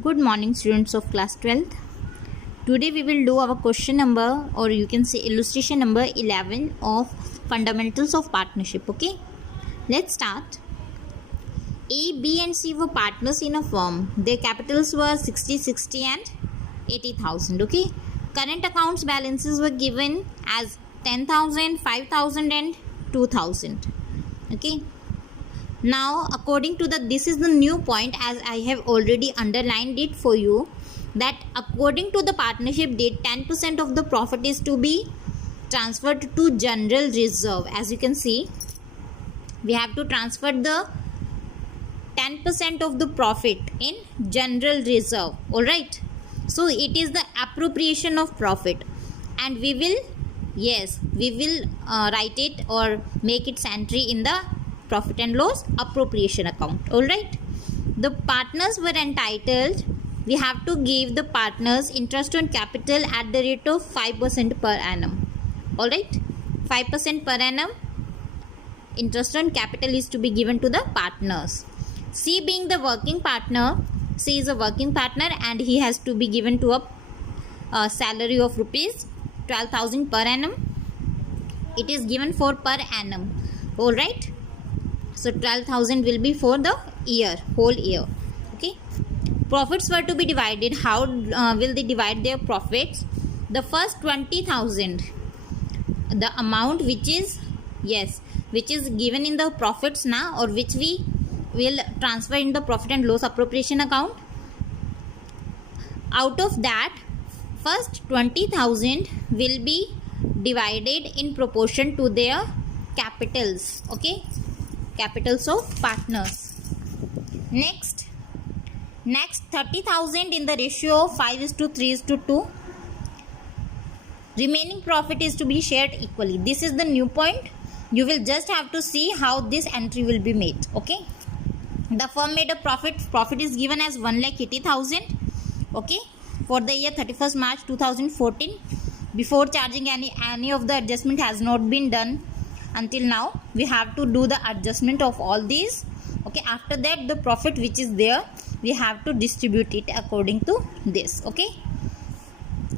Good morning, students of class 12th. Today we will do our question number, or you can say illustration number 11 of fundamentals of partnership. Okay, let's start. A, B and C were partners in a firm. Their capitals were 60, 60 and 80,000. Okay, current accounts balances were given as 10,000, 5,000 and 2,000. Okay, now according to this is the new point, as I have already underlined it for you, that according to the partnership deed 10% of the profit is to be transferred to general reserve. As you can see, we have to transfer the 10% of the profit in general reserve. All right, so it is the appropriation of profit, and we will write it or make its entry in the profit and loss appropriation account. All right, the partners were entitled, we have to give the partners interest on capital at the rate of 5% per annum. All right, 5% per annum interest on capital is to be given to the partners. C being the working partner, C is a working partner and he has to be given to a salary of rupees 12,000 per annum. It is given for per annum. All right, so 12,000 will be for the year, whole year. Okay, profits were to be divided. How will they divide their profits? The first 20,000, the amount which is given in the profits now, or which we will transfer in the profit and loss appropriation account. Out of that, first 20,000 will be divided in proportion to their capitals. Okay, capitals of partners. Next 30,000 in the ratio of 5:3:2. Remaining profit is to be shared equally. This is the new point. You will just have to see how this entry will be made. Okay, the firm made a profit is given as 1,80,000. okay, for the year 31st March 2014. Before charging, any of the adjustment has not been done until now. We have to do the adjustment of all these. Okay, after that the profit which is there, we have to distribute it according to this. Okay,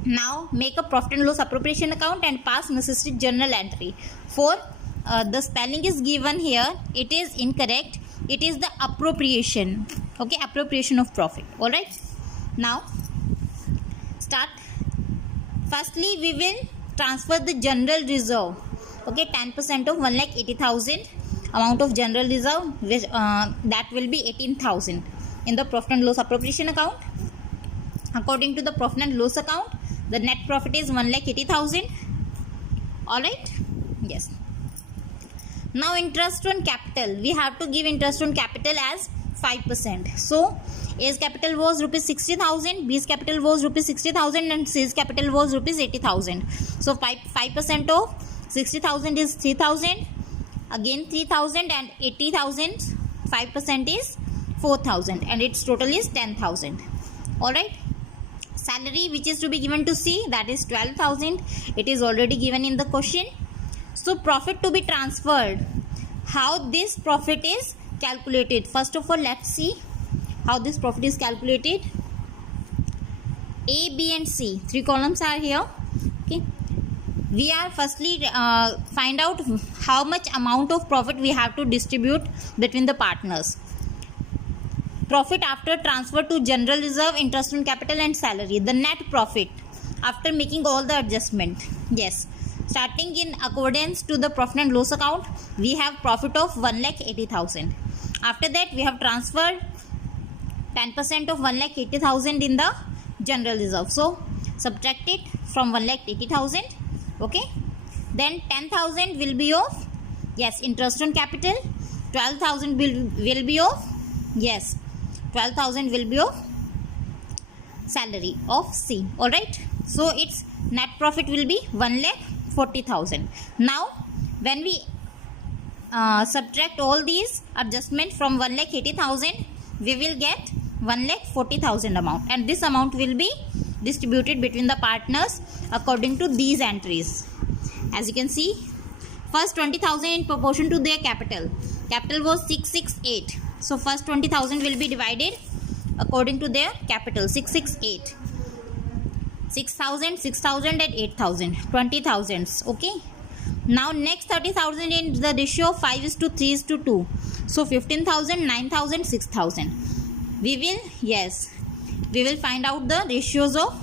now make a profit and loss appropriation account and pass necessary journal entry. For the spelling is given here, it is incorrect. It is the appropriation. Okay, appropriation of profit. All right, now start. Firstly, we will transfer the general reserve. Okay, 10% of 1,80,000 amount of general reserve, which that will be 18,000 in the profit and loss appropriation account. According to the profit and loss account, the net profit is 1,80,000. all right, yes. Now interest on capital, we have to give interest on capital as 5%. So A's capital was rupees 60,000, B's capital was rupees 60,000 and C's capital was rupees 80,000. So 5% of 60,000 is 3,000, again 3,000, and 80,000 5% is 4,000, and its total is 10,000. all right, salary which is to be given to C, that is 12,000. it is already given in the question. So profit to be transferred, how this profit is calculated? First of all, let's see how this profit is calculated. A, B and C, 3 columns are here. Okay, we are firstly find out how much amount of profit we have to distribute between the partners. Profit after transfer to general reserve, interest on capital and salary. The net profit after making all the adjustment. Yes, starting in accordance to the profit and loss account, we have profit of 1,80,000. After that, we have transferred 10% of 1,80,000 in the general reserve. So subtract it from 1,80,000. Okay, then 10,000 will be of interest on capital. 12,000 will be of 12,000 will be of salary of C. all right, so its net profit will be 1,40,000. Now when we subtract all these adjustments from 1,80,000, we will get 1,40,000 amount, and this amount will be distributed between the partners according to these entries. As you can see, first 20,000 in proportion to their capital was 668. So first 20,000 will be divided according to their capital. 668, 6,000, 6,000 and 8,000, 20,000. Okay. Now next 30,000 in the ratio of 5:3:2. So 15,000, 9,000, 6,000. We will find out the ratios of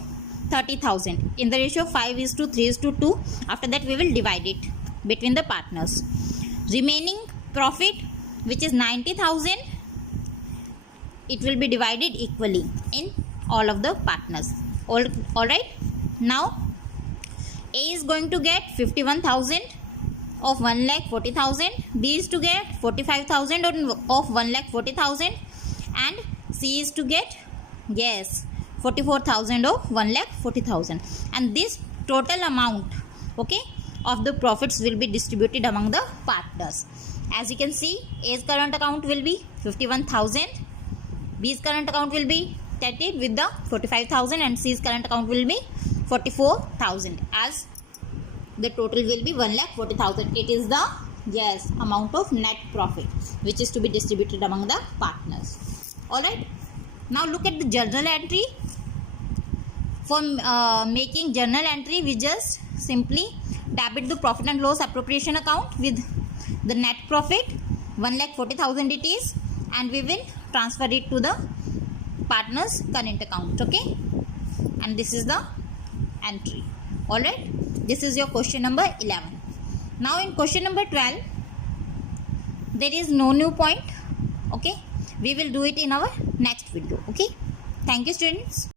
30,000 in the ratio of 5:3:2. After that we will divide it between the partners. Remaining profit, which is 90,000, it will be divided equally in all of the partners. All right. Now A is going to get 51,000 of 1,40,000. B is to get 45,000 of 1,40,000, and C is to get 44,000 of 1,40,000. And this total amount, okay, of the profits will be distributed among the partners. As you can see, A's current account will be 51,000, B's current account will be 30 with the 45,000, and C's current account will be 44,000, as the total will be 1,40,000. It is the amount of net profit which is to be distributed among the partners. Alright. Now look at the journal entry. For making journal entry, we just simply debit the profit and loss appropriation account with the net profit, 1,40,000 it is, and we will transfer it to the partner's current account. Okay. And this is the entry. Alright. This is your question number 11. Now in question number 12, there is no new point. Okay. We will do it in our next video. Okay. Thank you, students.